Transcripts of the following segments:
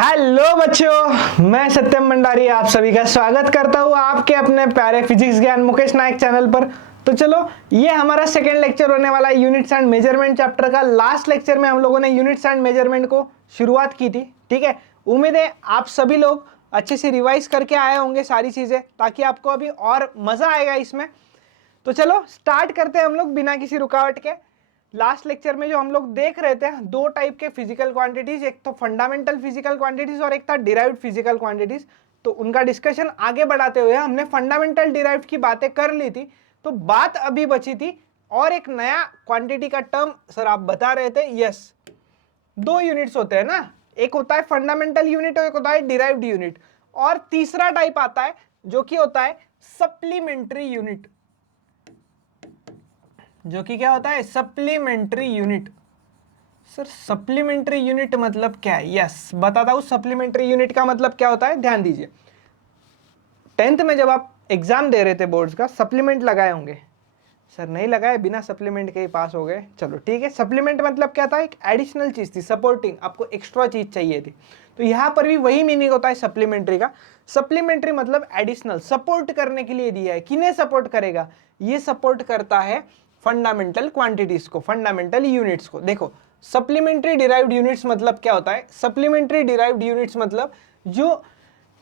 Hello बच्चों, मैं सत्यम भंडारी आप सभी का स्वागत करता हूँ आपके अपने प्यारे फिजिक्स ज्ञान मुकेश नायक चैनल पर। तो चलो, ये हमारा सेकेंड लेक्चर होने वाला है यूनिट्स एंड मेजरमेंट चैप्टर का। लास्ट लेक्चर में हम लोगों ने यूनिट्स एंड मेजरमेंट को शुरुआत की थी, ठीक है। उम्मीद है आप सभी लोग अच्छे से रिवाइज करके आए होंगे सारी चीजें, ताकि आपको अभी और मजा आएगा इसमें। तो चलो स्टार्ट करते हैं हम लोग बिना किसी रुकावट के। लास्ट लेक्चर में जो हम लोग देख रहे थे, दो टाइप के फिजिकल क्वांटिटीज, एक तो फंडामेंटल फिजिकल क्वांटिटीज और एक था डिराइव्ड फिजिकल क्वांटिटीज। तो उनका डिस्कशन आगे बढ़ाते हुए हमने फंडामेंटल डिराइव्ड की बातें कर ली थी। तो बात अभी बची थी और एक नया क्वांटिटी का टर्म सर आप बता रहे थे। यस, दो यूनिट्स होते हैं ना, एक होता है फंडामेंटल यूनिट और एक होता है डिराइव्ड यूनिट। और तीसरा टाइप आता है जो कि होता है सप्लीमेंट्री यूनिट, जो कि क्या होता है supplementary unit. Sir supplementary unit मतलब क्या है? यस, बताता हूं सप्लीमेंट्री यूनिट का मतलब क्या होता है। ध्यान दीजिए, 10th में जब आप एग्जाम दे रहे थे बोर्ड्स का, सप्लीमेंट लगाए होंगे। सर नहीं लगाए, बिना सप्लीमेंट के ही पास हो गए। चलो ठीक है, सप्लीमेंट मतलब क्या था? एक एडिशनल चीज थी, सपोर्टिंग, आपको एक्स्ट्रा चीज चाहिए थी। तो यहां पर भी वही मीनिंग होता है सप्लीमेंट्री का। सप्लीमेंट्री मतलब एडिशनल, सपोर्ट करने के लिए दिया है। किन्हें सपोर्ट करेगा? ये सपोर्ट करता है फंडामेंटल क्वांटिटीज को, फंडामेंटल यूनिट्स को। देखो, सप्लीमेंट्री डिराइव्ड यूनिट्स मतलब क्या होता है? सप्लीमेंट्री डिराइव्ड यूनिट्स मतलब जो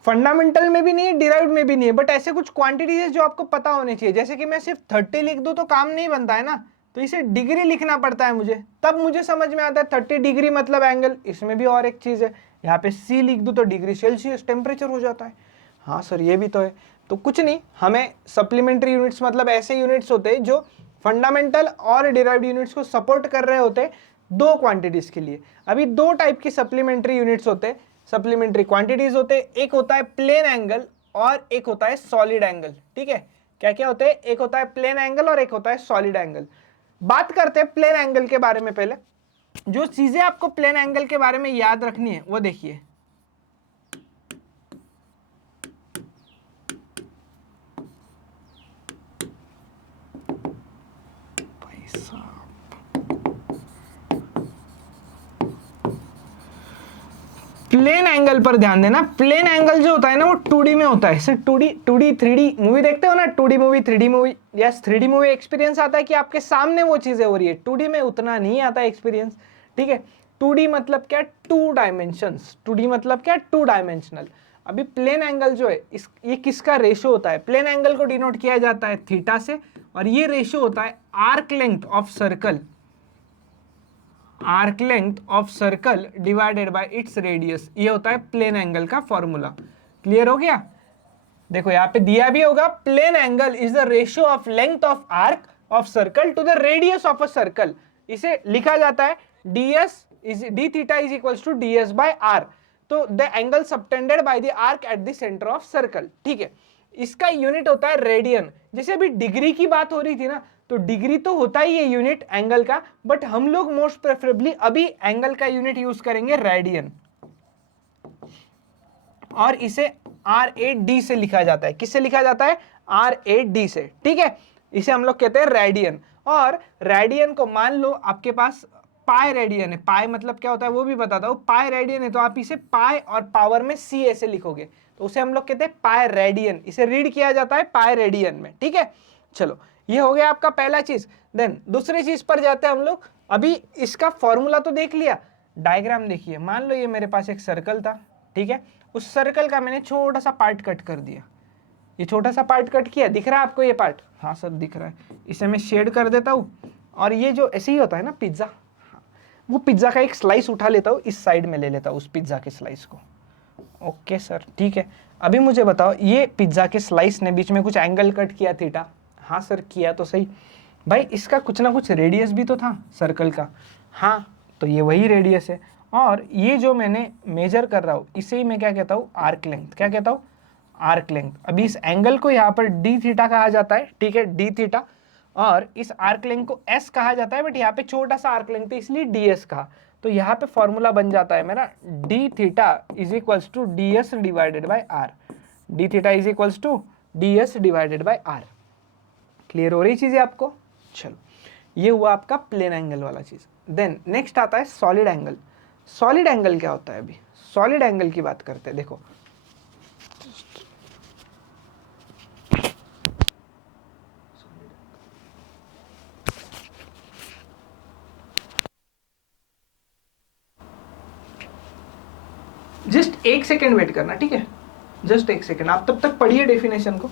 फंडामेंटल में भी नहीं है, डिराइव्ड में भी नहीं है, बट ऐसे कुछ क्वांटिटीज है जो आपको पता होने चाहिए। जैसे कि मैं सिर्फ 30 लिख दूं तो काम नहीं बनता है ना, तो इसे डिग्री लिखना पड़ता है मुझे, तब मुझे समझ में आता है 30 डिग्री मतलब एंगल। इसमें भी और एक चीज है, यहाँ पे C लिख दूं तो डिग्री सेल्सियस टेम्परेचर हो जाता है। हाँ सर ये भी तो है। तो कुछ नहीं, हमें सप्लीमेंट्री यूनिट्स मतलब ऐसे यूनिट्स होते हैं जो फंडामेंटल और डिराइव्ड यूनिट्स को सपोर्ट कर रहे होते हैं दो क्वांटिटीज के लिए। अभी दो टाइप की सप्लीमेंट्री यूनिट्स होते हैं, सप्लीमेंट्री क्वांटिटीज होते हैं। एक होता है प्लेन एंगल और एक होता है सॉलिड एंगल, ठीक है। क्या क्या होते हैं? एक होता है प्लेन एंगल और एक होता है सॉलिड एंगल। बात करते हैं प्लेन एंगल के बारे में। पहले जो चीजें आपको प्लेन एंगल के बारे में याद रखनी है वो देखिए। प्लेन एंगल पर ध्यान देना। प्लेन एंगल जो होता है ना वो 2D में होता है। सिर्फ 2D 3D मूवी देखते हो ना, 2D movie 3D movie. Yes, 3D movie experience आता है कि आपके सामने वो चीजें हो रही है। 2D में उतना नहीं आता एक्सपीरियंस, ठीक है। 2D मतलब क्या? 2 डायमेंशंस। 2D मतलब क्या? 2 डायमेंशनल। अभी प्लेन एंगल जो है ये किसका रेशो होता है? प्लेन एंगल को डिनोट किया जाता है थीटा से, और ये रेशो होता है arc length of circle, arc length of circle divided by its radius. ये होता है प्लेन एंगल का फॉर्मूला। क्लियर हो गया? देखो यहाँ पे दिया भी होगा, plane angle is the ratio of length of arc of circle to the radius of a circle. इसे लिखा जाता है d theta is equals to ds by r। तो the angle subtended by the arc at the centre of circle, ठीक है। इसका unit होता है रेडियन। जैसे अभी डिग्री की बात हो रही थी ना, तो डिग्री तो होता ही है यूनिट एंगल का, बट हम लोग मोस्ट प्रेफरेबली अभी एंगल का यूनिट यूज करेंगे रेडियन, और इसे RAD से लिखा जाता है। किससे लिखा जाता है? RAD से, ठीक है। इसे हम लोग कहते हैं रेडियन। और रेडियन को मान लो आपके पास पाई रेडियन है। पाई मतलब क्या होता है वो भी बताता हूं। पाई रेडियन है तो आप इसे पाई और पावर में C ऐसे लिखोगे, तो उसे हम लोग कहते हैं पाई रेडियन। इसे रीड किया जाता है पाई रेडियन में, ठीक है। चलो, ये हो गया आपका पहला चीज। देन दूसरी चीज पर जाते हैं हम लोग। अभी इसका फॉर्मूला तो देख लिया, डायग्राम देखिए। मान लो ये मेरे पास एक सर्कल था, ठीक है। उस सर्कल का मैंने छोटा सा पार्ट कट कर दिया। ये छोटा सा पार्ट कट किया, दिख रहा है आपको ये पार्ट? हाँ सर दिख रहा है। इसे मैं शेड कर देता हूँ, और ये जो ऐसे ही होता है ना पिज्जा, वो पिज्जा का एक स्लाइस उठा लेता हूँ, इस साइड में ले लेता हूँ उस पिज्जा के स्लाइस को। ओके सर, ठीक है। अभी मुझे बताओ, ये पिज्जा के स्लाइस ने बीच में कुछ एंगल कट किया थीटा? हाँ सर किया तो सही। भाई इसका कुछ ना कुछ रेडियस भी तो था सर्कल का। हाँ, तो ये वही रेडियस है। और ये जो मैंने मेजर कर रहा हूँ इसे ही मैं क्या कहता हूँ? Arc length. क्या कहता हूँ? Arc length. अभी इस एंगल को यहाँ पर डी थीटा कहा जाता है, ठीक है, डी थीटा। और इस आर्क लेंथ को एस कहा जाता है, बट यहाँ पे छोटा सा आर्क लेंथ है इसलिए ds कहा। तो यहाँ पे फॉर्मूला बन जाता है मेरा d theta is equals to ds divided by r। D theta is equals to ds divided by r। Clear हो रही चीजें आपको? चलो, ये हुआ आपका प्लेन एंगल वाला चीज। देन नेक्स्ट आता है सॉलिड एंगल। सॉलिड एंगल क्या होता है? अभी सॉलिड एंगल की बात करते हैं। देखो जस्ट 1 सेकेंड वेट करना, ठीक है, जस्ट 1 सेकेंड, आप तब तक पढ़िए डेफिनेशन को।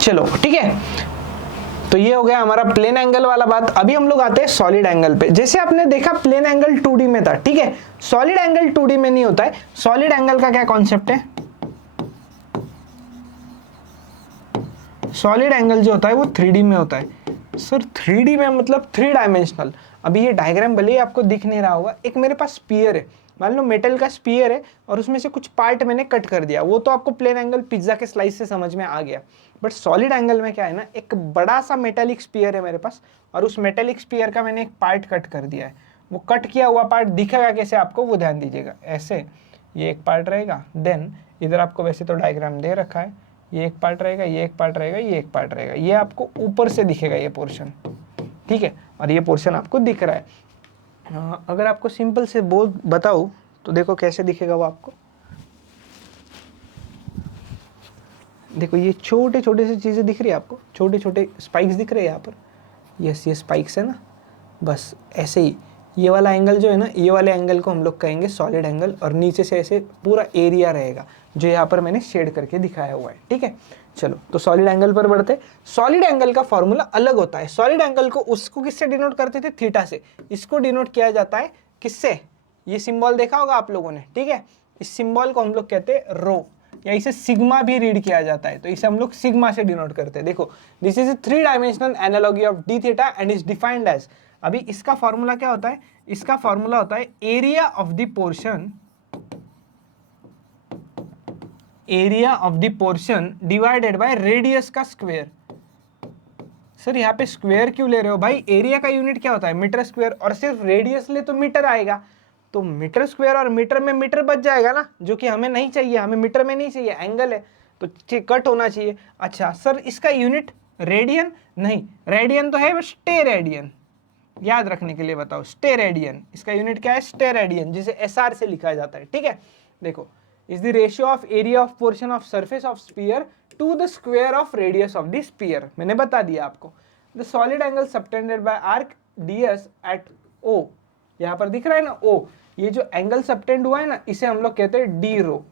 चलो ठीक है, तो ये हो गया हमारा प्लेन एंगल वाला बात। अभी हम लोग आते हैं सॉलिड एंगल पे। जैसे आपने देखा प्लेन एंगल 2D में था, ठीक है, सॉलिड एंगल 2D में नहीं होता है। सॉलिड एंगल का क्या कॉन्सेप्ट है, सॉलिड एंगल जो होता है वो 3D में होता है। सर 3D में मतलब 3 डायमेंशनल। अभी ये डायग्राम भले ही आपको दिख नहीं रहा होगा, एक मेरे पास स्पीयर है, मान लो मेटल का स्पीयर है और उसमें से कुछ पार्ट मैंने कट कर दिया, वो तो आपको प्लेन एंगल पिज्जा के स्लाइस से समझ में आ गया। बट सॉलिड एंगल में क्या है ना, एक बड़ा सा मेटेलिक स्पीयर है मेरे पास और उस मेटेलिक स्पीयर का मैंने एक पार्ट कट कर दिया है। वो कट किया हुआ पार्ट दिखेगा कैसे आपको, वो ध्यान दीजिएगा। ऐसे ये एक पार्ट रहेगा, देन इधर आपको वैसे तो डायग्राम दे रखा है, ये एक पार्ट रहेगा, ये एक पार्ट रहेगा, ये एक पार्ट रहेगा, ये आपको ऊपर से दिखेगा ये पोर्शन, ठीक है, और ये पोर्शन आपको दिख रहा है। अगर आपको सिंपल से बोल बताऊं तो देखो कैसे दिखेगा वो आपको। देखो ये छोटे छोटे से चीज़ें दिख रही है आपको, छोटे छोटे स्पाइक्स दिख रहे हैं यहाँ पर, यस ये स्पाइक्स है ना, बस ऐसे ही ये वाला एंगल जो है ना, ये वाले एंगल को हम लोग कहेंगे सॉलिड एंगल, और नीचे से ऐसे पूरा एरिया रहेगा जो यहाँ पर मैंने शेड करके दिखाया हुआ है, ठीक है। चलो तो सॉलिड एंगल पर बढ़ते। सॉलिड एंगल का फॉर्मूला अलग होता है। सॉलिड एंगल को उसको किससे डिनोट करते थे, थीटा से। इसको डिनोट किया जाता है किससे, ये सिंबल देखा होगा आप लोगों ने, ठीक है, इस सिंबल को हम लोग कहते हैं रो, या इसे सिग्मा भी रीड किया जाता है, तो इसे हम लोग सिग्मा से डिनोट करते हैं। देखो this is a 3 dimensional analogy of d theta and is defined as, अभी इसका फॉर्मूला क्या होता है, इसका फॉर्मूला होता है area of the portion, area of the portion divided by radius का स्क्वायर। सर यहाँ पे स्क्वायर क्यों ले रहे हो भाई, एरिया का यूनिट क्या होता है मीटर स्क्वायर, और सिर्फ रेडियस ले तो मीटर आएगा, तो मीटर स्क्वायर और मीटर में मीटर बच जाएगा ना, जो कि हमें नहीं चाहिए, हमें मीटर में नहीं चाहिए, एंगल है तो कट होना चाहिए। अच्छा सर इसका यूनिट रेडियन, नहीं रेडियन तो है बस स्टे रेडियन, याद रखने के लिए बताओ, स्टे रेडियन, इसका यूनिट क्या है, स्टे रेडियन, जिसे एसआर से लिखा जाता है, ठीक है। देखो is the ratio of area of portion of surface of sphere to the square of radius of the sphere, मैंने बता दिया आपको। The solid angle subtended by arc DS at O, यहाँ पर दिख रहा है ना ओ, ये जो एंगल सबटेंड हुआ है ना, इसे हम लोग कहते हैं डी रो।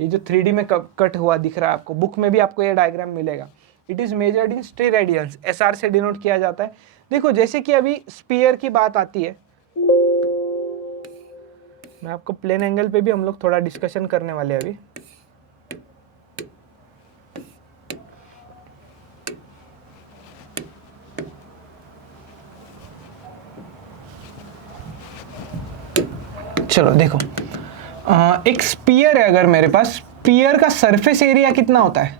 ये जो 3D में कट हुआ दिख रहा है आपको, बुक में भी आपको ये डायग्राम मिलेगा। It is measured in steradians, SR से डिनोट किया जाता है। देखो जैसे कि अभी स्पीयर की बात आती है, मैं आपको प्लेन एंगल पे भी हम लोग थोड़ा डिस्कशन करने वाले हैं अभी। चलो देखो एक स्पीयर है, अगर मेरे पास स्पीयर का सरफेस एरिया कितना होता है,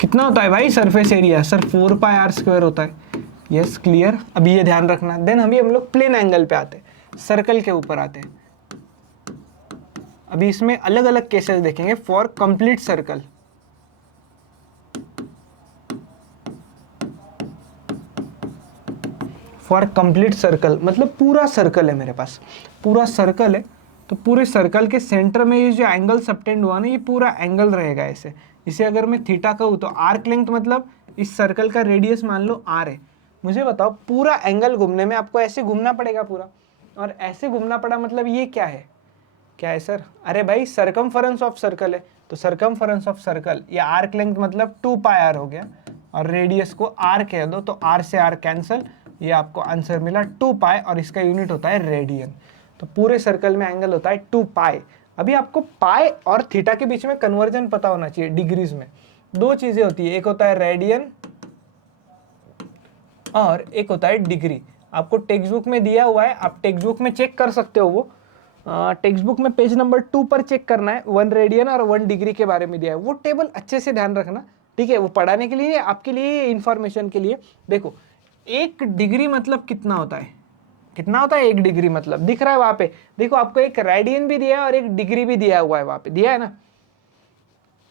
कितना होता है भाई surface area, sir 4 pi r square होता है। यस क्लियर, अभी ये ध्यान रखना। देन अभी हम लोग प्लेन एंगल पे आते हैं, सर्कल के ऊपर आते हैं। अभी इसमें अलग अलग केसेस देखेंगे for complete circle. For complete circle मतलब पूरा सर्कल है मेरे पास, पूरा सर्कल है, तो पूरे सर्कल के सेंटर में ये जो एंगल सबटेंड हुआ ना, ये पूरा एंगल रहेगा ऐसे। इसे अगर मैं थीटा कहूँ तो आर्क लेंथ मतलब इस सर्कल का रेडियस मान लो आर है। मुझे बताओ पूरा एंगल घूमने में आपको ऐसे घूमना पड़ेगा पूरा, और ऐसे घूमना पड़ा मतलब ये क्या है, क्या है सर, अरे भाई सरकमफरेंस ऑफ सर्कल है, तो सरकमफरेंस ऑफ सर्कल या आर्क लेंथ मतलब 2 पाई आर हो गया, और रेडियस को आर कह दो तो आर से आर कैंसिल, ये आपको आंसर मिला 2 पाई, और इसका यूनिट होता है रेडियन। तो पूरे सर्कल में एंगल होता है 2 पाई, अभी आपको पाई और थीटा के बीच में कन्वर्जन पता होना चाहिए डिग्रीज में। दो चीजें होती है, एक होता है रेडियन और एक होता है डिग्री। आपको टेक्स्ट बुक में दिया हुआ है, आप टेक्स्ट बुक में चेक कर सकते हो। वो टेक्स्ट बुक में पेज नंबर 2 पर चेक करना है, 1 रेडियन और 1 डिग्री के बारे में दिया है। वो टेबल अच्छे से ध्यान रखना, ठीक है। वो पढ़ाने के लिए, आपके लिए, इंफॉर्मेशन के लिए। देखो 1 डिग्री मतलब कितना होता है, कितना होता है 1 डिग्री मतलब, दिख रहा है वहां पे। देखो आपको एक रेडियन भी दिया है और 1 डिग्री भी दिया हुआ है, वहां पे दिया है ना।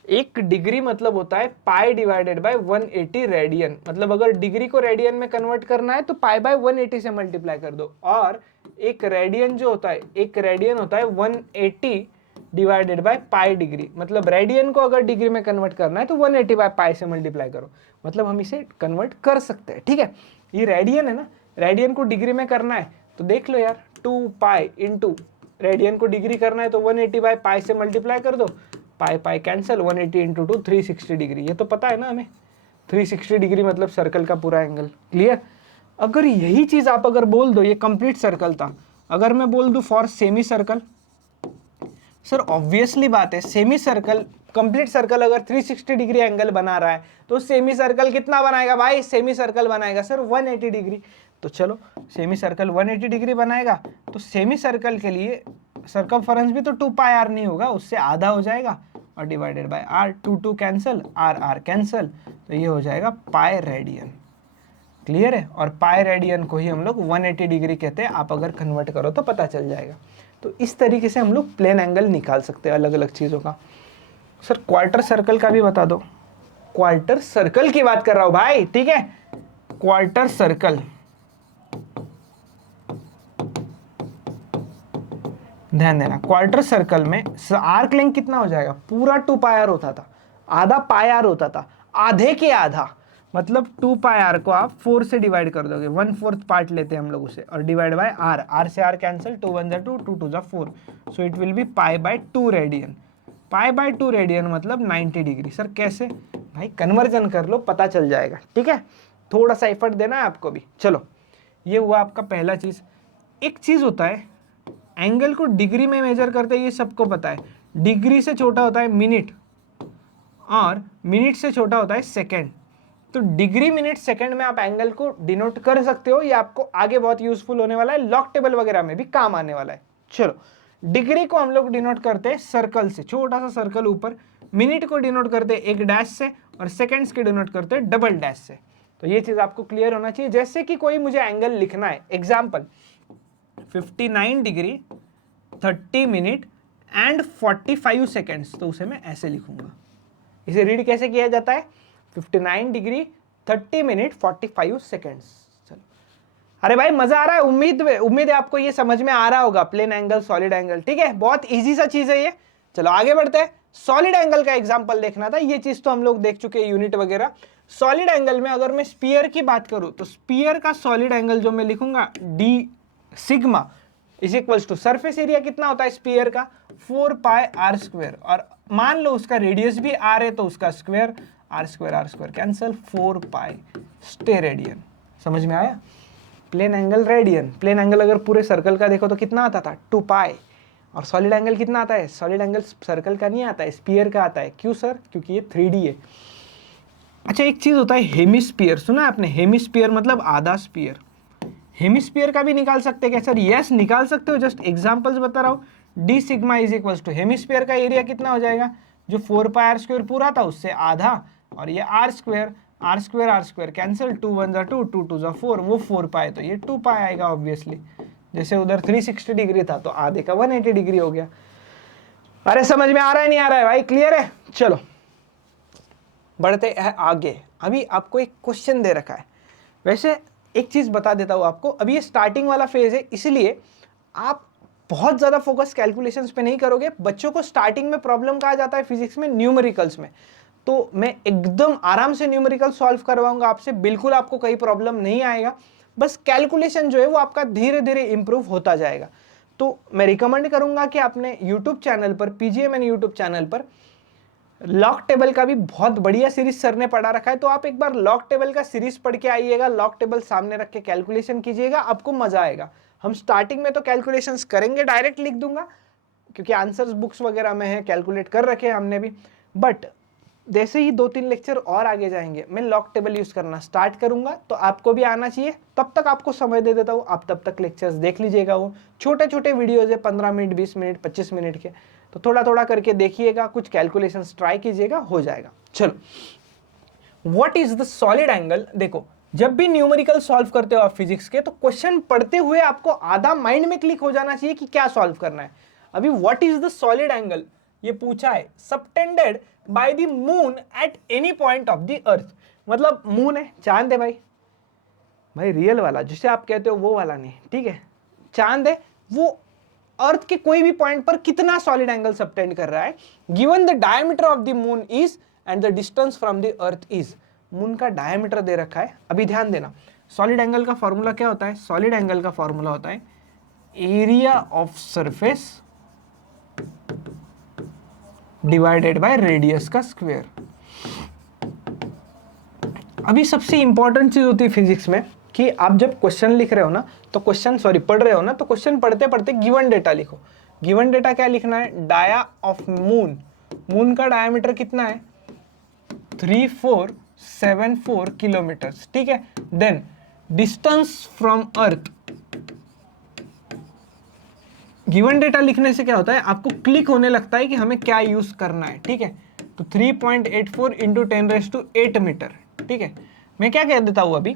1 डिग्री मतलब होता है पाई डिवाइडेड बाय 180 रेडियन। मतलब अगर डिग्री को रेडियन में कन्वर्ट करना है तो पाई बाय 180 से मल्टीप्लाई कर दो। और एक रेडियन जो होता है, एक रेडियन होता है 180 डिवाइडेड बाय पाई डिग्री। मतलब रेडियन को अगर डिग्री में कन्वर्ट करना है तो 180 बाय पाई से मल्टीप्लाई करो। मतलब हम इसे कन्वर्ट कर सकते हैं, ठीक है। ये रेडियन है ना, रेडियन को डिग्री में करना है तो देख लो यार, 2 पाई इंटू रेडियन को डिग्री करना है तो 180 बाय पाई से मल्टीप्लाई कर दो। पाई पाई कैंसिल, 180 इंटू 2 360 डिग्री। ये तो पता है ना हमें, 360 डिग्री मतलब सर्कल का पूरा एंगल। क्लियर। अगर यही चीज आप अगर बोल दो, ये कंप्लीट सर्कल था, अगर मैं बोल दूं for semi circle, sir obviously बात है सेमी सर्कल, कंप्लीट सर्कल अगर 360 डिग्री एंगल बना रहा है तो सेमी सर्कल कितना बनाएगा भाई, सेमी सर्कल बनाएगा सर 180 डिग्री। तो चलो सेमी सर्कल 180 डिग्री बनाएगा, तो सेमी सर्कल के लिए सर्कमफरेंस भी तो 2 पाई आर नहीं होगा, उससे आधा हो जाएगा और divided by r, 2 cancel, r cancel, तो ये हो जाएगा पाई रेडियन। क्लियर है। और पाई रेडियन को ही हम लोग 180 डिग्री कहते हैं। आप अगर कन्वर्ट करो तो पता चल जाएगा। तो इस तरीके से हम लोग प्लेन एंगल निकाल सकते हैं अलग अलग चीज़ों का। सर क्वार्टर सर्कल का भी बता दो। क्वार्टर सर्कल की बात कर रहा हूं भाई, ठीक है। क्वार्टर सर्कल, ध्यान देना, क्वार्टर सर्कल में आर्क लेंथ कितना हो जाएगा, पूरा 2 पाई आर होता था, आधा पाई आर होता था, आधे के आधा, मतलब 2 पाई आर को आप 4 से डिवाइड कर दोगे, 1/4 पार्ट लेते हैं हम लोग उसे, और डिवाइड बाय आर, आर से r cancel, 2 1 2, 2 2 4, so it will be pi by 2 radian. Pi by 2 radian मतलब 90 डिग्री। सर कैसे भाई, कन्वर्जन कर लो, पता चल जाएगा, ठीक है। थोड़ा सा एफर्ट देना है आपको भी। चलो ये हुआ आपका पहला चीज। एक चीज होता है एंगल को डिग्री में मेजर करते हैं, ये सबको पता है। डिग्री से छोटा होता है मिनट और मिनट से छोटा होता है सेकंड। तो डिग्री मिनट सेकंड में आप एंगल को डिनोट कर सकते हो। ये आपको आगे बहुत यूजफुल होने वाला है, लॉग टेबल वगैरह में भी काम आने वाला है। चलो डिग्री को हम लोग डिनोट करते हैं सर्कल से, छोटा सा सर्कल ऊपर। मिनट को डिनोट करते हैं एक डैश से और सेकंड्स के डिनोट करते हैं डबल डैश से। तो ये चीज आपको क्लियर होना चाहिए। जैसे कि कोई मुझे एंगल लिखना है, example 59 degree 30 minute and 45 seconds, तो उसे मैं ऐसे लिखूंगा। इसे रीड कैसे किया जाता है, 59 डिग्री 30 मिनट 45 सेकेंड्स। चलो अरे भाई मजा आ रहा है, उम्मीद है आपको ये समझ में आ रहा होगा, प्लेन एंगल सॉलिड एंगल, ठीक है। बहुत इजी सा चीज है ये। चलो आगे बढ़ते हैं। सॉलिड एंगल का एग्जांपल देखना था, ये चीज तो हम लोग देख चुके हैं, यूनिट वगैरह। सॉलिड एंगल में अगर मैं स्पीयर की बात करूं तो स्पीयर का सॉलिड एंगल जो मैं लिखूंगा, d sigma is equals to, surface area कितना होता है स्पीयर का, 4 पाई आर स्क्वायर, और मान लो उसका रेडियस भी आर है तो उसका square, r square cancel, 4 pi steradian. समझ में आया। Plane angle radian, plane angle अगर पूरे सर्कल का देखो तो कितना आता था, 2 पाई। और सॉलिड एंगल कितना आता है, सॉलिड एंगल सर्कल का नहीं आता है, स्पीयर का आता है। क्यों सर, क्योंकि ये 3D है। अच्छा एक चीज होता है हेमिस्फीयर, सुना आपने, हेमिस्फीयर मतलब आधा स्पीयर। हेमिस्फीयर का भी निकाल सकते हैं क्या सर, यस निकाल सकते हो, जस्ट एग्जांपल्स बता रहा हूं। D sigma is equals to, hemisphere का एरिया कितना हो जाएगा, जो 4 पाई आर स्क्वायर पूरा था उससे आधा, और ये आर स्क्वायर कैंसिल, 2 1 2, 2 2 4, वो 4 पाई, तो ये 2 पाई आएगा ऑब्वियसली। जैसे उधर 360 डिग्री था तो आधे का 180 डिग्री हो गया। अरे समझ में आ रहा है नहीं आ रहा है भाई, क्लियर है। चलो बढ़ते हैं आगे। अभी आपको एक क्वेश्चन दे रखा है। वैसे एक चीज बता देता हूं आपको, अभी ये स्टार्टिंग वाला फेज है, इसलिए आप बहुत ज्यादा फोकस कैलकुलेशंस पे नहीं करोगे। बच्चों को स्टार्टिंग में प्रॉब्लम कहा जाता है फिजिक्स में न्यूमेरिकल्स में, तो मैं एकदम आराम से न्यूमेरिकल सॉल्व करवाऊंगा आपसे, बिल्कुल आपको कोई प्रॉब्लम नहीं आएगा। बस कैलकुलेशन जो है वो आपका धीरे धीरे इंप्रूव होता जाएगा। तो मैं रिकमेंड करूंगा कि आपने यूट्यूब चैनल पर, पीजीएमएन यूट्यूब चैनल पर लॉग टेबल का भी बहुत बढ़िया सीरीज सर ने पढ़ा रखा है, तो आप एक बार लॉग टेबल का सीरीज पढ़ के आइएगा, लॉग टेबल सामने रख के कैलकुलेशन कीजिएगा, आपको मजा आएगा। हम स्टार्टिंग में तो कैलकुलेशंस करेंगे, डायरेक्ट लिख दूंगा, क्योंकि आंसर्स बुक्स वगैरह में है, कैलकुलेट कर रखे हैं हमने भी, बट जैसे ही 2-3 लेक्चर और आगे जाएंगे मैं लॉग टेबल यूज करना स्टार्ट करूंगा, तो आपको भी आना चाहिए। तब तक आपको समय दे देता हूँ, आप तब तक लेक्चर्स देख लीजिएगा। वो छोटे छोटे वीडियोज है, 15 मिनट, 20 मिनट, 25 मिनट के, तो थोड़ा थोड़ा करके देखिएगा, कुछ कैलकुलेशंस ट्राई कीजिएगा, हो जाएगा। चलो, what is the solid angle. देखो, जब भी न्यूमेरिकल सॉल्व करते हो आप फिजिक्स के, तो क्वेश्चन पढ़ते हुए आपको आधा माइंड में क्लिक हो जाना चाहिए कि क्या सॉल्व करना है। अभी what is the solid angle ये पूछा है, subtended by the moon at any point of the earth. मतलब मून है, चांद है भाई, भाई रियल वाला जिसे आप कहते हो वो वाला नहीं, ठीक है, चांद है, वो अर्थ के कोई भी पॉइंट पर कितना सॉलिड एंगल सबटेंड कर रहा है, given the diameter of the moon is and the distance from the earth is. Moon का डायमीटर दे रखा है। अभी ध्यान देना, सॉलिड एंगल का फॉर्मूला क्या होता है, सॉलिड एंगल का फॉर्मूला होता है area of surface divided by radius का स्क्वायर। अभी सबसे इंपॉर्टेंट चीज होती है फिजिक्स में कि आप जब क्वेश्चन लिख रहे हो ना, तो पढ़ रहे हो ना, तो क्वेश्चन पढ़ते पढ़ते गिवन डेटा लिखो। गिवन डेटा क्या लिखना है, डाया ऑफ मून, मून का डायमीटर कितना है 3474 किलोमीटर, ठीक है। Then distance from earth, given data लिखने से क्या होता है, आपको क्लिक होने लगता है कि हमें क्या यूज करना है, ठीक है। तो 3.84 इंटू 10⁸ मीटर, ठीक है। मैं क्या कह देता हूं, अभी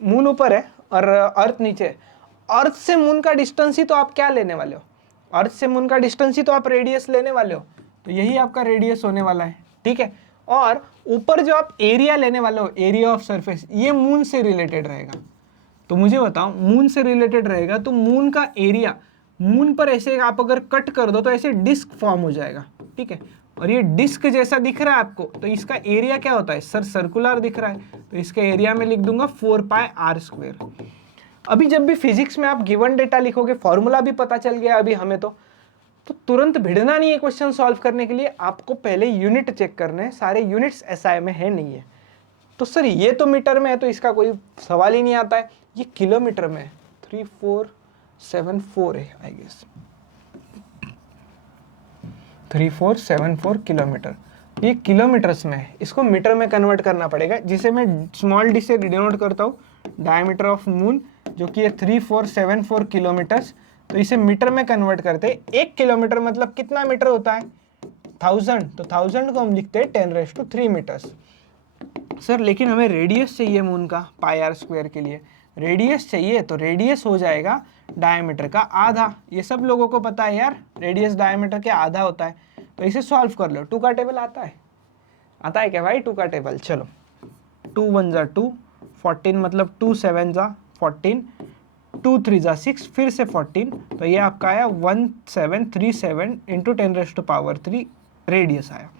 मून ऊपर है और अर्थ नीचे है। अर्थ से मून का डिस्टेंस ही तो आप क्या लेने वाले हो, अर्थ से मून का डिस्टेंस ही तो आप रेडियस लेने वाले हो, तो यही आपका रेडियस होने वाला है, ठीक है। और ऊपर जो आप एरिया लेने वाले हो, एरिया ऑफ सरफेस, ये मून से रिलेटेड रहेगा। तो मुझे बताओ, मून से रिलेटेड रहेगा तो मून का एरिया, मून पर ऐसे आप अगर कट कर दो तो ऐसे डिस्क फॉर्म हो जाएगा, ठीक है। और ये डिस्क जैसा दिख रहा है आपको, तो इसका एरिया क्या होता है, सर्कुलर दिख रहा है, तो इसके एरिया में लिख दूंगा 4πr²। अभी जब भी फिजिक्स में आप गिवन डेटा लिखोगे, फॉर्मूला भी पता चल गया अभी हमें, तो तुरंत भिड़ना नहीं है क्वेश्चन सॉल्व करने के लिए, आपको पहले यूनिट चेक करने हैं, सारे यूनिट्स एसआई में है नहीं है। तो सर ये तो मीटर में है, तो इसका कोई सवाल ही नहीं आता है, ये किलोमीटर में है, 3474 है आई गेस, 3474 किलोमीटर, ये किलोमीटर्स में है, इसको मीटर में कन्वर्ट करना पड़ेगा, जिसे मैं स्मॉल डी से डिनोट करता हूँ डायमीटर ऑफ मून, जो कि है 3474 किलोमीटर्स। तो इसे मीटर में कन्वर्ट करते, 1 किलोमीटर मतलब कितना मीटर होता है 1000, तो 1000 को हम लिखते हैं 10⁻³ मीटर्स। सर लेकिन हमें रेडियस चाहिए मून का πr² के लिए, रेडियस चाहिए, तो रेडियस हो जाएगा डायमीटर का आधा, ये सब लोगों को पता है यार, रेडियस डायमीटर के आधा होता है। तो इसे सॉल्व कर लो, 2 का टेबल आता है क्या भाई, 2 का टेबल। चलो 2 1 = 2, 14 मतलब 2 7 = 14, 2 3 = 6, फिर से 14, तो ये आपका आया 1737 इंटू 10⁻³ रेडियस आया।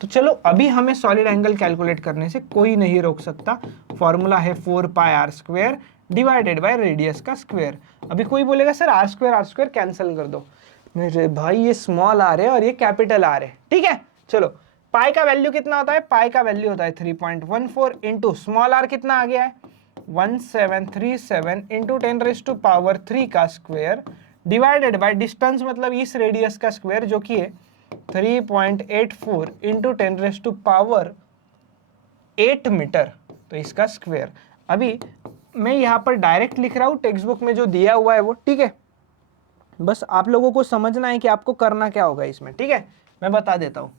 तो चलो अभी हमें सॉलिड एंगल कैलकुलेट करने से कोई नहीं रोक सकता, फॉर्मूला है 4πr² डिवाइडेड बाय रेडियस का स्क्वायर। अभी कोई बोलेगा सर r² कैंसिल कर दो, मेरे भाई ये स्मॉल आर है और ये कैपिटल आर है, ठीक है। चलो पाई का वैल्यू कितना होता है, पाई का वैल्यू होता है 3.14 इंटू स्मॉल आर कितना आ गया है 1737 इंटू 10⁻³ का स्क्वायर डिवाइडेड बाय डिस्टेंस, मतलब इस रेडियस का स्क्वायर जो कि है 3.84 इंटू 10⁸ मीटर, तो इसका स्क्वायर। अभी मैं यहाँ पर डायरेक्ट लिख रहा हूँ, टेक्स्ट बुक में जो दिया हुआ है वो, ठीक है। बस आप लोगों को समझना है कि आपको करना क्या होगा इसमें, ठीक है। मैं बता देता हूँ,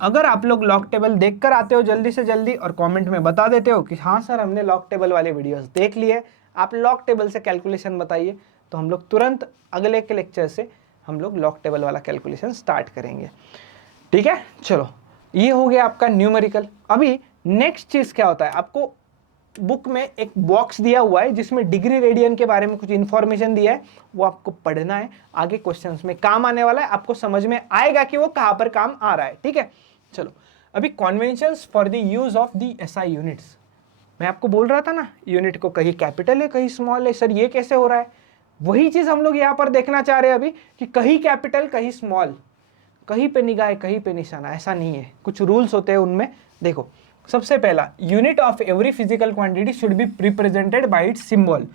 अगर आप लोग लॉग टेबल देखकर आते हो जल्दी से जल्दी और कमेंट में बता देते हो कि हाँ सर हमने लॉग टेबल वाले वीडियोस देख लिए, आप लॉग टेबल से कैलकुलेशन बताइए, तो हम लोग तुरंत अगले के लेक्चर से हम लोग लॉग टेबल वाला कैलकुलेशन स्टार्ट करेंगे, ठीक है। चलो ये हो गया आपका न्यूमेरिकल। अभी नेक्स्ट चीज क्या होता है, आपको बुक में एक बॉक्स दिया हुआ है जिसमें डिग्री रेडियन के बारे में कुछ इंफॉर्मेशन दिया है, वो आपको पढ़ना है, आगे क्वेश्चंस में काम आने वाला है, आपको समझ में आएगा कि वो कहाँ पर काम आ रहा है, ठीक है। चलो अभी conventions for the use of the SI units, मैं आपको बोल रहा था ना यूनिट को कहीं कैपिटल है कहीं स्मॉल है, सर ये कैसे हो रहा है, वही चीज हम लोग यहाँ पर देखना चाह रहे हैं अभी कि कहीं कैपिटल कहीं स्मॉल, कहीं पे निगाह कहीं पे निशाना, ऐसा नहीं है, कुछ रूल्स होते हैं उनमें। देखो सबसे पहला, unit of every physical quantity should be represented by it's symbol.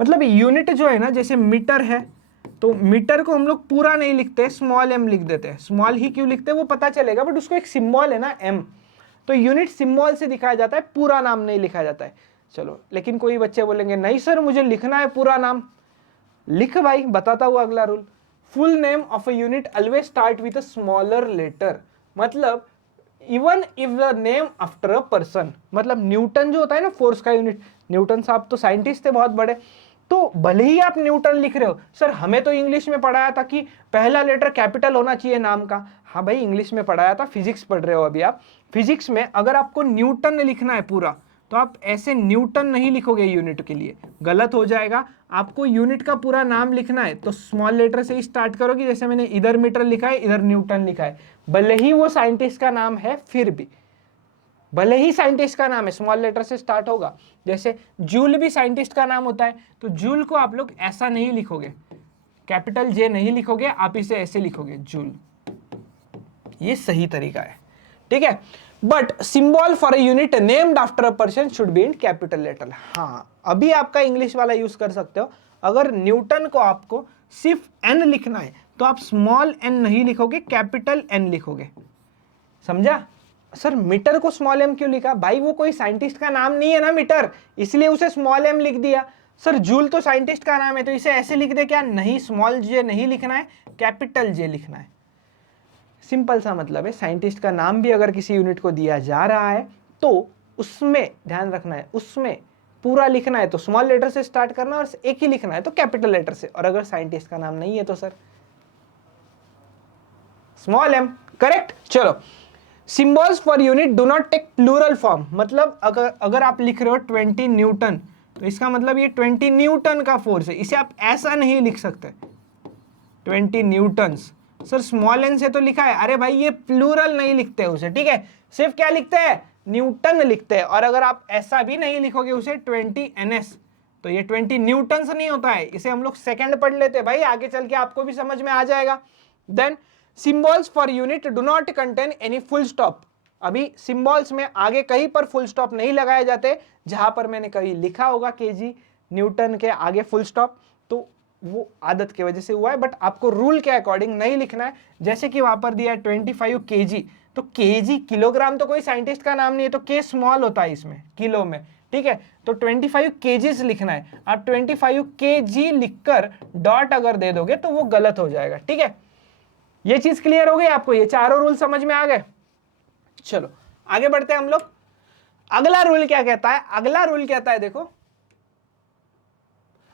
मतलब यूनिट जो है ना, जैसे मीटर है तो मीटर को हम लोग पूरा नहीं लिखते, स्मॉल m लिख देते हैं। स्मॉल ही क्यों लिखते हैं वो पता चलेगा, बट उसको एक सिंबल है ना m, तो यूनिट सिंबल से दिखाया जाता है, पूरा नाम नहीं लिखा जाता है। चलो, लेकिन कोई बच्चे बोलेंगे नहीं सर मुझे लिखना है पूरा नाम। लिख भाई, बताता हूँ अगला rule. Full name of a unit always start with a smaller letter. मतलब even if the name after a person, मतलब न्यूटन जो होता है ना फोर्स का यूनिट, न्यूटन साहब तो साइंटिस्ट थे बहुत बड़े, तो भले ही आप न्यूटन लिख रहे हो, सर हमें तो इंग्लिश में पढ़ाया था कि पहला लेटर कैपिटल होना चाहिए नाम का। हाँ भाई, इंग्लिश में पढ़ाया था, फिजिक्स पढ़ रहे हो अभी आप। फिजिक्स में अगर आपको न्यूटन लिखना है पूरा, तो आप ऐसे न्यूटन नहीं लिखोगे यूनिट के लिए, गलत हो जाएगा। आपको यूनिट का पूरा नाम लिखना है तो स्मॉल लेटर से ही स्टार्ट करोगे, जैसे मैंने इधर मीटर लिखा है, इधर न्यूटन लिखा है, भले ही वो साइंटिस्ट का नाम है, फिर भी भले ही साइंटिस्ट का नाम है स्मॉल लेटर से स्टार्ट होगा। जैसे जूल भी साइंटिस्ट का नाम होता है, तो जूल को आप लोग ऐसा नहीं लिखोगे, कैपिटल जे नहीं लिखोगे, आप इसे ऐसे लिखोगे जूल, ये सही तरीका है, ठीक है। But symbol for a unit named after a person should be in capital letter. हाँ, अभी आपका इंग्लिश वाला यूज कर सकते हो। अगर न्यूटन को आपको सिर्फ एन लिखना है तो आप स्मॉल एन नहीं लिखोगे, कैपिटल एन लिखोगे, समझा। सर मीटर को स्मॉल एम क्यों लिखा? भाई वो कोई साइंटिस्ट का नाम नहीं है ना मीटर, इसलिए उसे स्मॉल एम लिख दिया। सर जूल तो साइंटिस्ट का नाम है, तो इसे ऐसे लिख दे क्या? नहीं, स्मॉल जे नहीं लिखना है, कैपिटल जे लिखना है। सिंपल सा मतलब है, साइंटिस्ट का नाम भी अगर किसी यूनिट को दिया जा रहा है तो उसमें ध्यान रखना है, उसमें पूरा लिखना है तो स्मॉल लेटर से स्टार्ट करना, और एक ही लिखना है तो कैपिटल लेटर से। और अगर साइंटिस्ट का नाम नहीं है तो सर स्मॉल एम, करेक्ट। चलो, symbols for unit do not take plural form. मतलब अगर आप लिख रहे हो 20 न्यूटन, तो इसका मतलब ये 20 न्यूटन का फोर्स है, इसे आप ऐसा नहीं लिख सकते 20 न्यूटन्स। सर स्मॉल एन से तो लिखा है, अरे भाई ये प्लूरल नहीं लिखते उसे, ठीक है, सिर्फ क्या लिखते हैं? न्यूटन लिखते हैं। और अगर आप ऐसा भी नहीं लिखोगे उसे 20 NS, तो ये 20 न्यूटन्स नहीं होता है, इसे हम लोग सेकंड पढ़ लेते हैं भाई, आगे चल के आपको भी समझ में आ जाएगा। Then symbols for unit do not contain any full stop. अभी सिंबल्स में आगे कहीं पर फुल स्टॉप नहीं लगाए जाते, जहां पर मैंने कहीं लिखा होगा केजी न्यूटन के आगे फुल स्टॉप, तो वो आदत की वजह से हुआ है, बट आपको रूल के अकॉर्डिंग नहीं लिखना है। जैसे कि वहां पर दिया है 25 kg, तो kg किलोग्राम तो कोई साइंटिस्ट का नाम नहीं है, तो के स्मॉल होता है इसमें किलो में, ठीक है। तो 25 kgs लिखना है, आप 25 kg लिखकर डॉट अगर दे दोगे तो वो गलत हो जाएगा, ठीक है। ये चीज क्लियर हो गई आपको? ये चारों रूल समझ में आ गए? चलो आगे बढ़ते हैं हम लोग। अगला रूल क्या कहता है? अगला रूल कहता है, देखो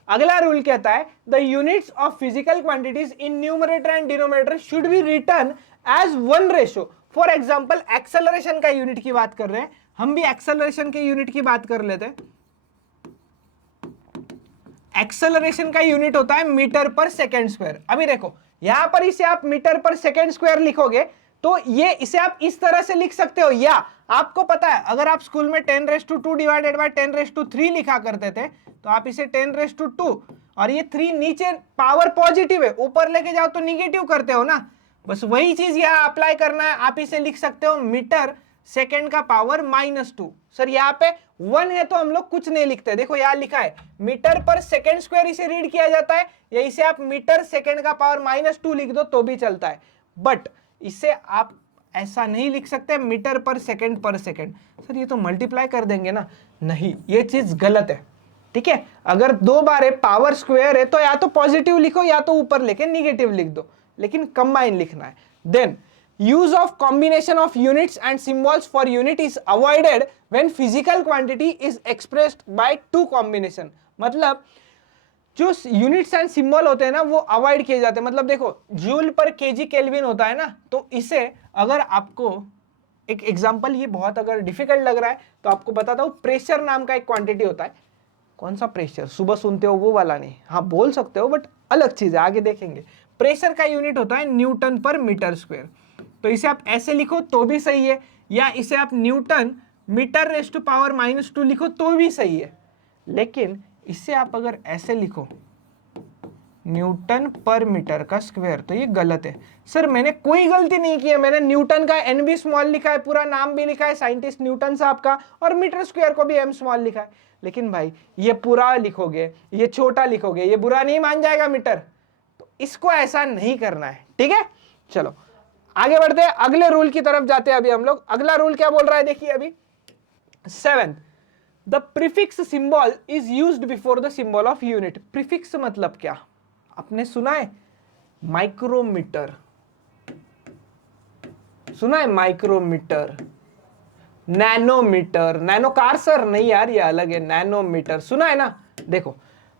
अगला रूल कहता है the units of physical quantities in numerator and denominator should be written as 1 ratio. For example acceleration का यूनिट की बात कर रहे हैं, हम भी एक्सेलरेशन के यूनिट की बात कर लेते हैं। एक्सेलरेशन का यूनिट होता है मीटर पर सेकेंड स्क्वायर। अभी देखो यहां पर इसे आप मीटर पर सेकेंड स्क्वायर लिखोगे तो ये इसे आप इस तरह से लिख सकते हो, या आपको पता है अगर आप स्कूल में 10⁻² डिवाइडेड बाय 10⁻³ लिखा करते थे, तो आप इसे 10⁻², और ये 3 नीचे पावर पॉजिटिव है, ऊपर लेके जाओ तो निगेटिव करते हो ना, बस वही चीज यहाँ अप्लाई करना है। आप इसे लिख सकते हो मीटर सेकेंड का पावर -2। सर यहाँ पे 1 है तो हम लोग कुछ नहीं लिखते, देखो यहाँ लिखा है मीटर पर सेकेंड स्क्वायर इसे रीड किया जाता है, या इसे आप मीटर सेकेंड का पावर -2 लिख दो तो भी चलता है, बट इसे आप ऐसा नहीं लिख सकते मीटर पर सेकेंड पर सेकेंड। सर ये तो मल्टीप्लाई कर देंगे ना, नहीं, ये चीज गलत है, ठीक है। अगर 2 बार है पावर स्क्वायर है तो या तो पॉजिटिव लिखो या तो ऊपर लेके निगेटिव लिख दो, लेकिन कंबाइन लिखना है। Then use of combination of units and symbols for unit is avoided when physical quantity is expressed by 2 combination। मतलब जो यूनिट्स एंड सिंबल होते हैं ना वो अवॉइड किए जाते हैं। मतलब देखो जूल पर केजी केल्विन होता है ना, तो इसे अगर आपको एक एग्जांपल, ये बहुत अगर डिफिकल्ट लग रहा है तो आपको बताता हूँ, प्रेशर नाम का एक क्वांटिटी होता है। कौन सा प्रेशर? सुबह सुनते हो वो वाला नहीं, हाँ बोल सकते हो बट अलग चीज है, आगे देखेंगे। प्रेशर का यूनिट होता है न्यूटन पर मीटर स्क्वायर, तो इसे आप ऐसे लिखो तो भी सही है, या इसे आप newton metre raise to power -2 लिखो तो भी सही है। लेकिन इसे आप अगर ऐसे लिखो न्यूटन पर मीटर का स्क्वायर, तो ये गलत है। सर मैंने कोई गलती नहीं की है, मैंने न्यूटन का NB स्मॉल लिखा है, पूरा नाम भी लिखा है साइंटिस्ट न्यूटन साहब का, और मीटर स्क्वायर को भी M स्मॉल लिखा है। लेकिन भाई ये पूरा लिखोगे, ये छोटा लिखोगे, ये बुरा नहीं मान जाएगा मीटर, तो इसको ऐसा नहीं करना है, ठीक है। चलो आगे बढ़ते हैं, अगले रूल की तरफ जाते हैं अभी हम लोग। अगला रूल क्या बोल रहा है देखिए अभी 7th, the prefix symbol is used before the symbol of unit. Prefix मतलब क्या, आपने सुना है माइक्रोमीटर, सुना है micrometre, nanometre, Nano car sir नहीं यार ये अलग है, नैनोमीटर सुना है ना। देखो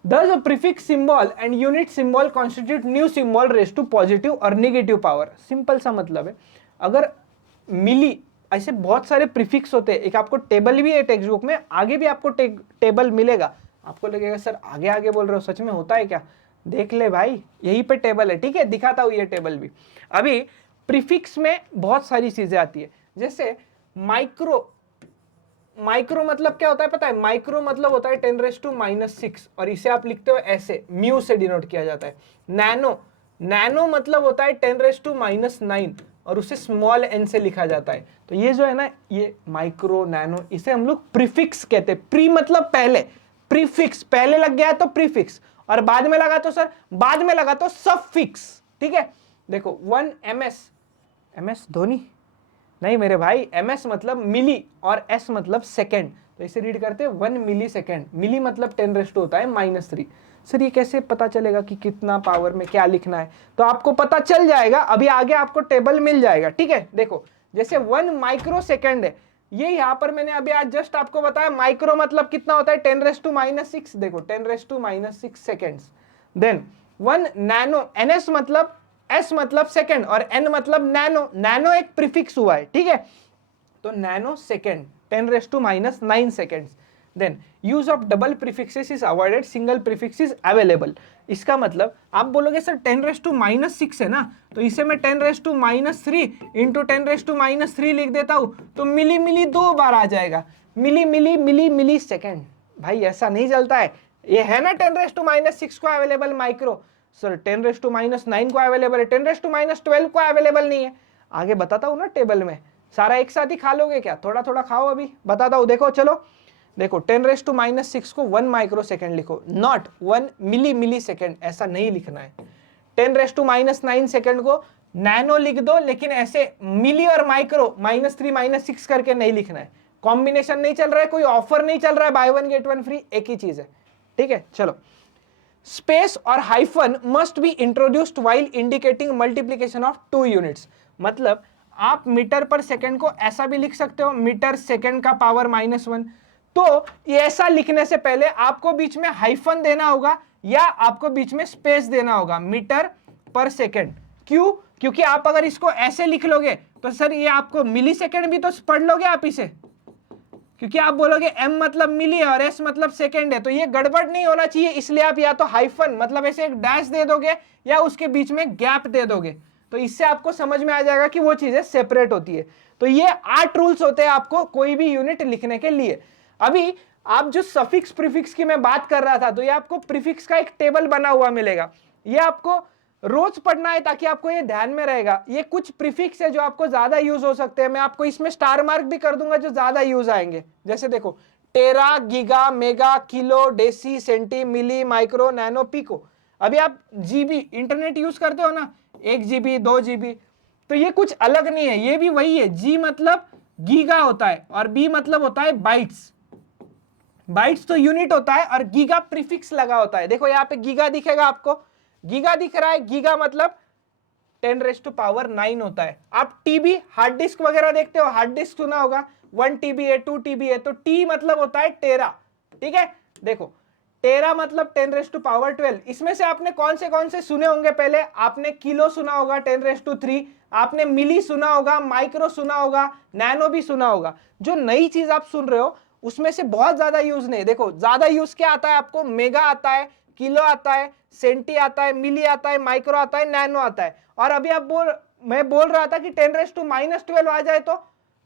thus a prefix symbol and unit symbol constitute new symbol raised to positive और नेगेटिव पावर। सिंपल सा मतलब है, अगर मिली ऐसे बहुत सारे प्रीफिक्स होते हैं, एक आपको टेबल भी है टेक्स्ट बुक में, आगे भी आपको टेबल मिलेगा, आपको लगेगा सर आगे आगे बोल रहे हो, सच में होता है क्या, देख ले भाई यहीं पे टेबल है, ठीक है दिखाता हूं ये टेबल भी। अभी प्रीफिक्स में बहुत सारी चीजें आती है, जैसे माइक्रो, माइक्रो मतलब क्या होता है पता है, माइक्रो मतलब होता है 10⁻⁻⁶ और इसे आप लिखते हो ऐसे, म्यू से डिनोट किया जाता है। नैनो, नैनो मतलब होता है 10⁻⁹ और उसे स्मॉल n से लिखा जाता है। तो ये जो है ना, ये माइक्रो नैनो, इसे हम लोग प्रीफिक्स कहते हैं। प्री मतलब पहले, प्रीफिक्स पहले लग गया तो प्रीफिक्स, और बाद में लगा तो सर, बाद में लगा तो सफिक्स, ठीक है। देखो 1 ms, ms धोनी नहीं मेरे भाई, ms मतलब मिली और s मतलब सेकेंड, तो इसे रीड करते हैं 1 मिली सेकेंड। मिली मतलब 10 होता है -3। सर ये कैसे पता चलेगा कि कितना पावर में क्या लिखना है, तो आपको पता चल जाएगा, अभी आगे आपको टेबल मिल जाएगा, ठीक है। देखो जैसे 1 माइक्रो सेकेंड है, ये यहाँ पर मैंने अभी आज जस्ट आपको बताया, माइक्रो मतलब कितना होता है 10⁻⁻⁶, देखो 10⁻⁻⁶ सेकेंड्स। देन 1 नैनो, ns मतलब, s मतलब सेकेंड और n मतलब नैनो, नैनो एक प्रीफिक्स हुआ है, ठीक है, तो nano second 10⁻⁹ seconds. Then use of double prefixes is avoided, single prefix is available. इसका मतलब आप बोलोगे सर 10⁻⁻⁶ है ना, तो इसे मैं 10⁻³ इंटू 10⁻³ लिख देता हूं, तो मिली मिली 2 बार आ जाएगा, मिली मिली मिली मिली सेकेंड। भाई ऐसा नहीं चलता है, ये है ना 10⁻⁻⁶ को अवेलेबल माइक्रो, सर 10⁻⁹ को अवेलेबल है, 10⁻12 को अवेलेबल नहीं है। आगे बताता हूं ना टेबल में, सारा एक साथ ही खा लोगे क्या, थोड़ा थोड़ा खाओ, अभी बताता हूं। देखो चलो देखो 10⁻⁻⁶ को 1 माइक्रो सेकेंड लिखो, नॉट 1 मिली मिली सेकेंड, ऐसा नहीं लिखना है। 10⁻⁹ सेकेंड को नैनो लिख दो, लेकिन ऐसे मिली और माइक्रो -3 -6 करके नहीं लिखना है। कॉम्बिनेशन नहीं चल रहा है, कोई ऑफर नहीं चल रहा है, बाय 1 गेट 1 फ्री, एक ही चीज है, ठीक है। चलो स्पेस और hyphen must be introduced while indicating multiplication of 2 units. मतलब आप मीटर पर सेकंड को ऐसा भी लिख सकते हो, मीटर सेकंड का पावर -1, तो ये ऐसा लिखने से पहले आपको बीच में हाइफन देना होगा या आपको बीच में स्पेस देना होगा, मीटर पर सेकंड। क्यों, क्योंकि आप अगर इसको ऐसे लिख लोगे तो सर ये आपको मिली सेकेंड भी तो पढ़ लोगे आप इसे, क्योंकि आप बोलोगे m मतलब मिली है और s मतलब सेकेंड है, तो ये गड़बड़ नहीं होना चाहिए, इसलिए आप या तो हाइफन मतलब ऐसे एक डैश दे दोगे या उसके बीच में गैप दे दोगे, तो इससे आपको समझ में आ जाएगा कि वो चीजें सेपरेट होती है। तो ये 8 रूल्स होते हैं आपको कोई भी यूनिट लिखने के लिए। अभी आप जो सफिक्स प्रीफिक्स की मैं बात कर रहा था, तो ये आपको प्रीफिक्स का एक टेबल बना हुआ मिलेगा, ये आपको रोज पढ़ना है ताकि आपको ये ध्यान में रहेगा। ये कुछ प्रीफिक्स है जो आपको ज्यादा यूज हो सकते हैं, मैं आपको इसमें स्टार मार्क भी कर दूंगा जो ज्यादा यूज आएंगे। जैसे देखो tera, giga, mega, kilo, deci, centi, milli, micro, nano, pico. अभी आप जीबी इंटरनेट यूज करते हो ना, 1 GB 2 GB, तो ये कुछ अलग नहीं है, ये भी वही है। जी मतलब गीगा होता है और बी मतलब होता है बाइट्स, बाइट्स तो यूनिट होता है और गीगा प्रीफिक्स लगा होता है। देखो यहाँ पे गीगा दिखेगा आपको, गीगा दिख रहा है, गीगा मतलब 10⁻⁹ होता है। आप टीबी हार्ड डिस्क वगैरह देखते हो, हार्ड डिस्क सुना होगा, 1 TB है, 2 TB है, तो टी मतलब होता है टेरा, ठीक है। देखो टेरा मतलब 10⁻12। इसमें से आपने कौन से सुने होंगे, पहले आपने किलो सुना होगा 10⁻3, आपने मिली सुना होगा, माइक्रो सुना होगा, नैनो भी सुना होगा। जो नई चीज आप सुन रहे हो उसमें से बहुत ज्यादा यूज नहीं। देखो ज्यादा यूज क्या आता है आपको, मेगा आता है, किलो आता है, सेंटी आता है, मिली आता है, माइक्रो आता है, नैनो आता है। और अभी आप मैं बोल रहा था कि 10⁻⁻12 आ जाए तो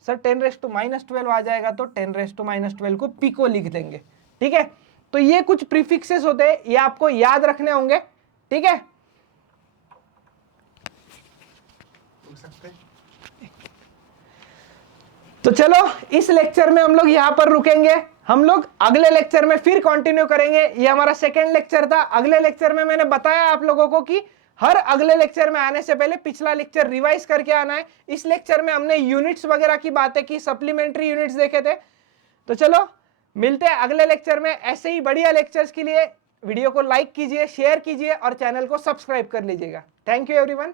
सर 10⁻⁻12 आ जाएगा तो 10⁻⁻12 को पिको लिख देंगे, ठीक है। तो ये कुछ प्रीफिक्सेस होते हैं, ये आपको याद रखने होंगे, ठीक है। तो चलो इस लेक्चर में हम लोग यहां पर रुकेंगे। हम लोग अगले लेक्चर में फिर कंटिन्यू करेंगे। ये हमारा सेकंड लेक्चर था। अगले लेक्चर में मैंने बताया आप लोगों को कि हर अगले लेक्चर में आने से पहले पिछला लेक्चर रिवाइज करके आना है। इस लेक्चर में हमने यूनिट्स वगैरह की बातें की, सप्लीमेंट्री यूनिट्स देखे थे। तो चलो मिलते हैं अगले लेक्चर में। ऐसे ही बढ़िया लेक्चर्स के लिए वीडियो को लाइक कीजिए, शेयर कीजिए और चैनल को सब्सक्राइब कर लीजिएगा। Thank you everyone.